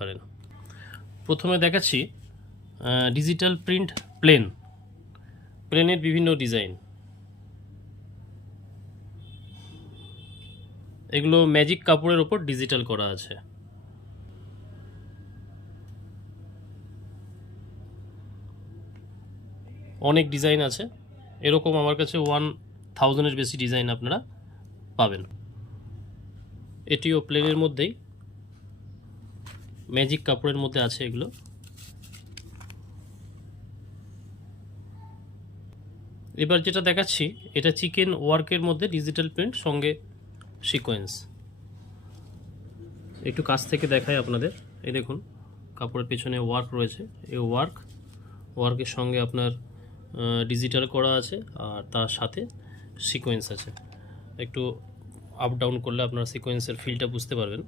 পারেন। প্রথমে দেখাচ্ছি ডিজিটাল প্রিন্ট প্লেনের বিভিন্ন ডিজাইন। এগুলো ম্যাজিক কাপড়ের ওপর ডিজিটাল করা আছে। অনেক ডিজাইন আছে, এরকম আমার কাছে 1000-এর বেশি ডিজাইন আপনারা পাবেন। এটিও প্লেনের মধ্যেই ম্যাজিক কাপড়ের মধ্যে আছে এগুলো। এবার যেটা দেখাচ্ছি এটা চিকেন ওয়ার্কের মধ্যে ডিজিটাল প্রিন্ট সঙ্গে সিকোয়েন্স। একটু কাছ থেকে দেখাই আপনাদের। এই দেখুন কাপড়ের পেছনে ওয়ার্ক রয়েছে, এই ওয়ার্কের সঙ্গে আপনার ডিজিটাল করা আছে আর তার সাথে সিকোয়েন্স আছে। একটু আপ ডাউন করলে আপনারা সিকোয়েন্সের ফিলটা বুঝতে পারবেন।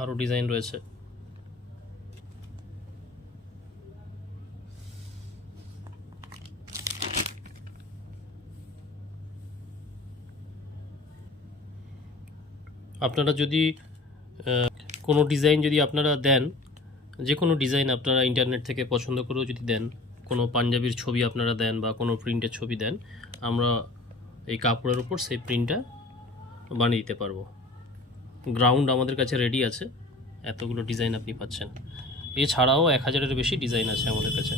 আরও ডিজাইন রয়েছে। আপনারা যদি কোনো ডিজাইন যদি আপনারা দেন, যে কোনো ডিজাইন আপনারা ইন্টারনেট থেকে পছন্দ করেও যদি দেন, কোনো পাঞ্জাবির ছবি আপনারা দেন বা কোনো প্রিন্টের ছবি দেন, আমরা এই কাপড়ের উপর সেই প্রিন্টটা বানিয়ে দিতে পারবো। গ্রাউন্ড আমাদের কাছে রেডি আছে, এতগুলো ডিজাইন আপনি পাচ্ছেন। এছাড়াও 1000-এর বেশি ডিজাইন আছে আমাদের কাছে।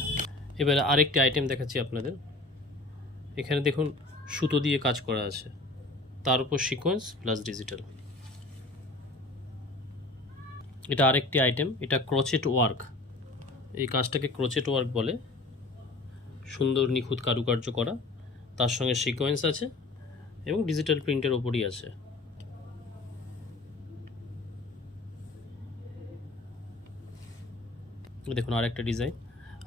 এবারে আরেকটি আইটেম দেখাচ্ছি আপনাদের। এখানে দেখুন সুতো দিয়ে কাজ করা আছে, তার উপর সিকোয়েন্স প্লাস ডিজিটাল। এটা আরেকটি আইটেম, এটা ক্রোচেট ওয়ার্ক। এই কাজটাকে ক্রোচেট ওয়ার্ক বলে। সুন্দর নিখুঁত কারুকার্য করা, তার সঙ্গে সিকোয়েন্স আছে এবং ডিজিটাল প্রিন্টের ওপরই আছে। দেখুন আরেকটা ডিজাইন।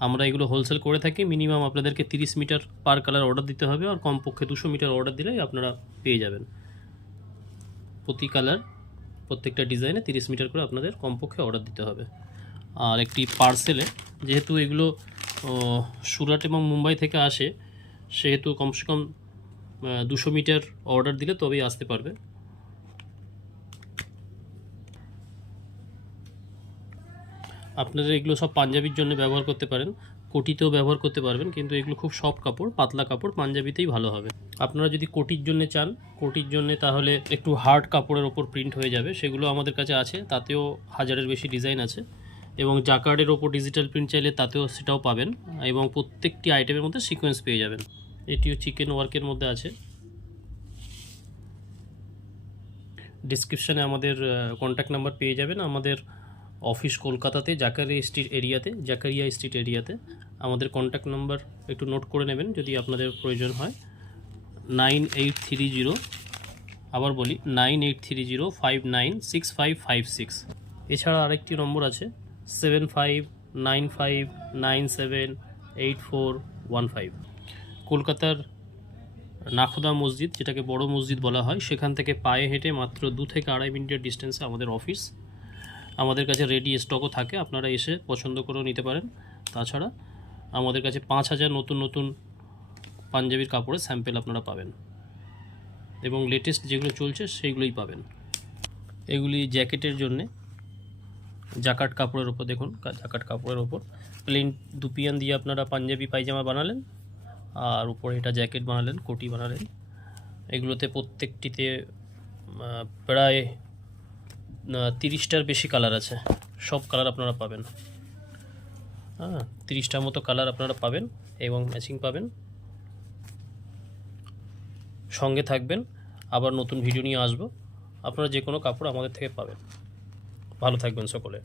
আমরা এগুলো হোলসেল করে থাকি। মিনিমাম আপনাদেরকে 30 মিটার পার কালার অর্ডার দিতে হবে, আর কমপক্ষে 200 মিটার অর্ডার দিলেই আপনারা পেয়ে যাবেন। প্রতি কালার প্রত্যেকটা ডিজাইনে 30 মিটার করে আপনাদের কমপক্ষে অর্ডার দিতে হবে। আর একটি পার্সেলে, যেহেতু এগুলো সুরাট এবং মুম্বাই থেকে আসে, সেহেতু কমসে কম 200 মিটার অর্ডার দিলে তবেই আসতে পারবে। আপনারা এগুলো সব পাঞ্জাবির জন্য ব্যবহার করতে পারেন, কোটিতেও ব্যবহার করতে পারবেন, কিন্তু এগুলো খুব সফট কাপড়, পাতলা কাপড়, পাঞ্জাবিতেই ভালো হবে। আপনারা যদি কোটির জন্য চান, কোটির জন্য তাহলে একটু হার্ড কাপড়ের ওপর প্রিন্ট হয়ে যাবে, সেগুলো আমাদের কাছে আছে, তাতেও 1000-এর বেশি ডিজাইন আছে। এবং জাকার্ডের ওপর ডিজিটাল প্রিন্ট চাইলে তাতেও সেটাও পাবেন, এবং প্রত্যেকটি আইটেমের মধ্যে সিকোয়েন্স পেয়ে যাবেন। এটিও চিকেন ওয়ার্কের মধ্যে আছে। ডিসক্রিপশানে আমাদের কন্ট্যাক্ট নাম্বার পেয়ে যাবেন। আমাদের অফিস কলকাতাতে জাকারিয়া স্ট্রিট এরিয়াতে। আমাদের কন্ট্যাক্ট নাম্বার একটু নোট করে নেবেন যদি আপনাদের প্রয়োজন হয়। 9830, আবার বলি 9830596556। এছাড়া আরেকটি নম্বর আছে 7595978415। কলকাতার নাখোদা মসজিদ, যেটাকে বড় মসজিদ বলা হয়, সেখান থেকে পায়ে হেঁটে মাত্র 2 থেকে 2.5 মিনিটের ডিস্টেন্সে আমাদের অফিস। আমাদের কাছে রেডি স্টকও থাকে, আপনারা এসে পছন্দ করেও নিতে পারেন। তাছাড়া আমাদের কাছে 5000 নতুন নতুন পাঞ্জাবির কাপড়ের স্যাম্পেল আপনারা পাবেন, এবং লেটেস্ট যেগুলো চলছে সেইগুলোই পাবেন। এগুলি জ্যাকেটের জন্যে জাকার্ড কাপড়ের ওপর, দেখুন জাকার্ড কাপড়ের ওপর প্লেন দুপিয়ান দিয়ে আপনারা পাঞ্জাবি পায়জামা বানালেন, আর উপরে এটা জ্যাকেট বানালেন, কোটি বানালেন। এগুলোতে প্রত্যেকটিতে প্রায় 30টার বেশি কালার আছে। সব কালার আপনারা পাবেন, 30টার মতো কালার আপনারা পাবেন এবং ম্যাচিং পাবেন। সঙ্গে থাকবেন, আবার নতুন ভিডিও নিয়ে আসবো। আপনারা যে কোনো কাপড় আমাদের থেকে পাবেন। ভালো থাকবেন সকলে।